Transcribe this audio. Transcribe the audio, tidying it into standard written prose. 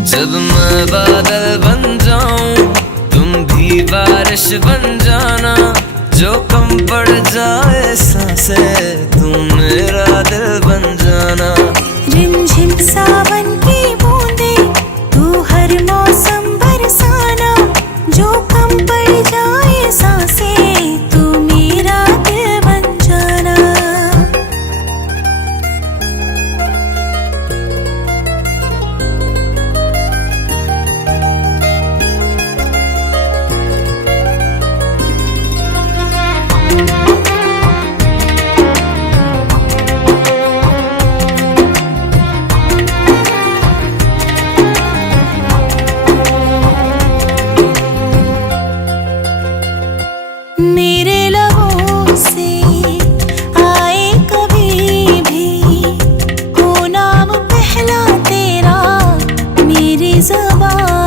जब मैं बादल बन जाऊं तुम भी बारिश बन जाना, जो कम पड़ जाए सांसें तुम मेरा दिल बन जाना। रिमझिम सावन की बूंदे तू हर मौसम बरसाना, जो कम पड़ जाए सांसें तू मेरा दिल बन जाना। मेरे लबों से आए कभी भी हो नाम पहला तेरा मेरी ज़ुबान